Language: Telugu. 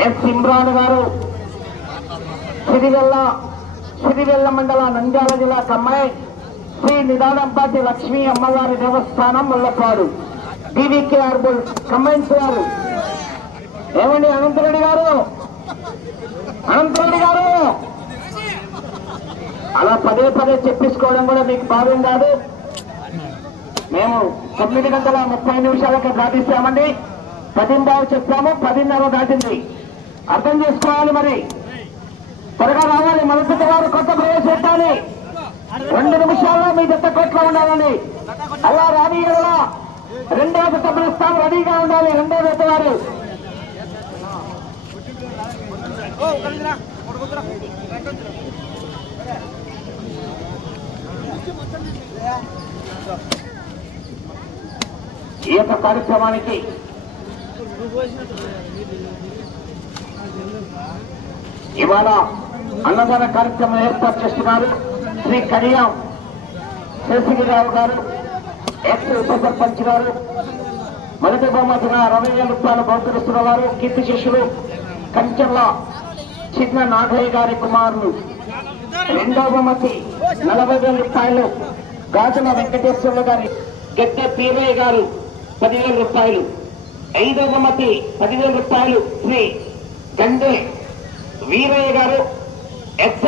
ఎస్ ఇమ్రాన్ గారు సిరివెల్ల మండల నంద్యాల జిల్లా కమ్మాయి శ్రీ నిదానంపాటి లక్ష్మీ అమ్మవారి దేవస్థానం ముల్లపాడు టీవీకే ఆర్బుల్ కమెంట్స్ వారు. ఏమండి అనంతరెడ్డి గారు అలా పదే పదే చెప్పించుకోవడం కూడా మీకు భావ్యం కాదు. మేము 9:30 దాటిస్తామండి. 10 చెప్పాము, 10:30 దాటింది. అర్థం చేసుకోవాలి. మరి త్వరగా రావాలి. మనసుతో వారు కొత్త ప్రవేశపెట్టాలి. 2 నిమిషాల్లో మీ జత కోట్లో ఉండాలండి. అలా రాని రెండవ జత పిలుస్తాం, రెడీగా ఉండాలి. రెండో జత వారు ఈ యొక్క కార్యక్రమానికి ఇవాళ అన్నదాన కార్యక్రమం ఏర్పాటు చేస్తున్నారు శ్రీ కడియం శేషగిరిరావు గారు, ఎక్స్ ఉప సర్పంచ్ గారు. మొదటి బహుమతిన 20,000 రూపాయలు బహుకరిస్తున్న వారు కీర్తి శిష్యులు కంచెల్ల చిన్న నాగయ్య గారి కుమారులు. రెండవ బహుమతి 40,000 రూపాయలు గాజుల వెంకటేశ్వర్లు గారి గద్దె పీరయ్య గారు 10,000 రూపాయలు. 5వ బహుమతి 10,000 రూపాయలు శ్రీ గండే వీరయ్య గారు ఎక్స్